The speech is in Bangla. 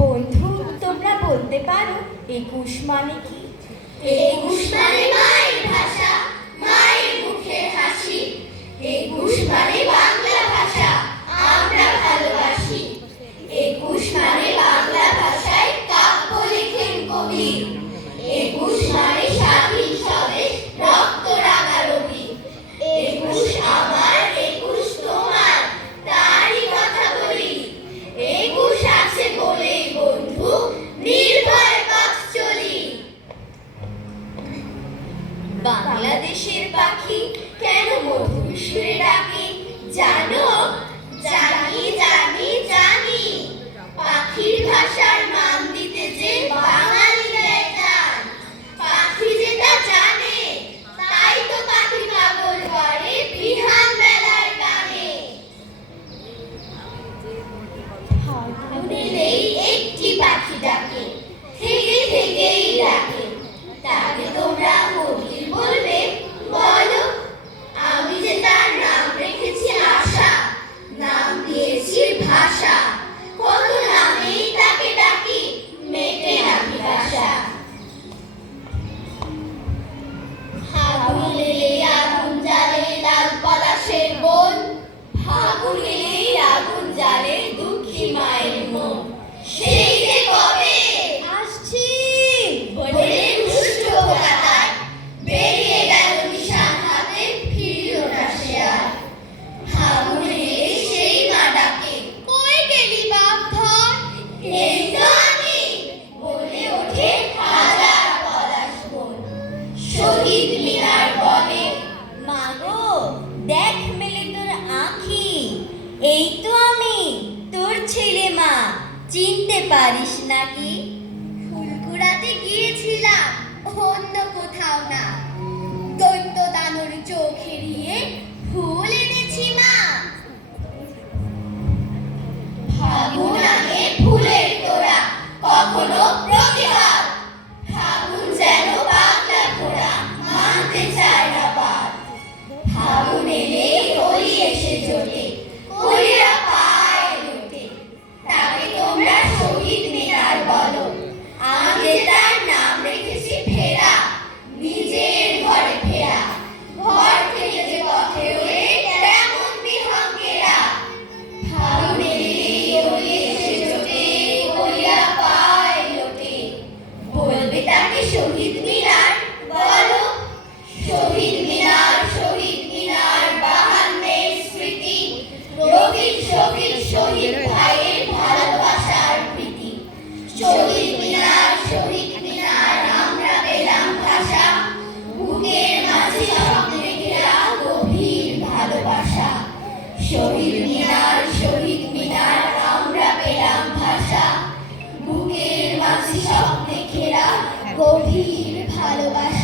বন্ধু, তোমরা বলতে পারো 21 মানে কি? 21 মানে মায়ের ভাষা, মায়ের মুখের হাসি। 21 মানে বাংলা ভাষা, আমরা ভালোবাসি। 21 মানে বাংলা ভাষায় কাব্য লেখেন কবি। 21 মানে স্বাধীন স্বদেশ, রক্ত রাঙা রবি। 21 আমার, 21 তোমার, তারই কথা বলি। 21 আছে বলেই বন্ধু নির্ভয় পথ চলি। বাংলাদেশের পাখি কেন মধুর সুরে ডাকে জানো? জানি জানি জানি, পাখির ভাষার নাম দিতে যে বাঙালি দেয় জান। পাখি যেটা জানে তাই তো পাখি পাগল করে বিহান বেলার গানে। ফাগুন এলেই একটি পাখি ডাকে, থেকে থেকেই ডাকে। তাকে তোমরা কোকিল বলবে? বলো। আমি যে তার নাম রেখেছি আশা, নাম দিয়েছি ভাষা। কত নামেই তাকে ডাকি, মেটে না পিপাসা। ফাগুন এলেই আগুন জ্বালে লাল পলাশের বন। ফাগুন এলেই আগুন জ্বালে দুঃখী মায়ের মন। সেই যে কবে আসছি বলে দুষ্ট ভোলাটায় বেরিয়ে গেল নিশান হাতে, ফিরিল না সে আর। ফাগুন এলেই সেই মা ডাকে, কই গেলি বাপ ধর? এই তো আমি, বলে ওঠে হাজার পলাশ বন। শহীদ মিনার বনে, মাগো, দেখ মেলে তোর আঁখি, এই তো আমি তোর ছেলে মা, চিনতে পারিস নাকি? ফুলকুড়াতে গিয়েছিলাম অন্য কোথাও না, দৈত্য দানর চোখ এড়িয়ে ফুল এনেছি মা। ফাগুন আনে ফুলের তোড়া, কখনো প্রতিবাদ। ফাগুন যেন পাগলা ঘোড়া, মানতে চায় না বাদ। ফাগুন এলে হোলি এসে জোটে, কলিরা পায় লুটে। তাকে তোমরা শহীদ মিনার বলো, আমি যে তার নাম রেখেছি ফেরা, নিজের ঘরে ফেরা। ঘর থেকে যে পথে ওড়ে তেমন বিহঙ্গেরা। ফাগুন এলেই হোলি এসে জোটে, কলিরা পায় লোটে। বলবে তাকে শহীদ মিনার? বলো। শহীদ মিনার, শহীদ মিনার, বাহান্নের স্মৃতি। রফিক শফিক শহীদ ভাইয়ের ভালোবাসার প্রীতি। শহীদ মিনার, শহীদ মিনার, আমরা পেলাম ভাষা। বুকের মাঝে স্বপ্নে ঘেরা গভীর ভালোবাসা। শহীদ মিনার, শহীদ মিনার, আমরা পেলাম ভাষা। বুকের মাঝে স্বপ্নে ঘেরা গভীর ভালোবাসা।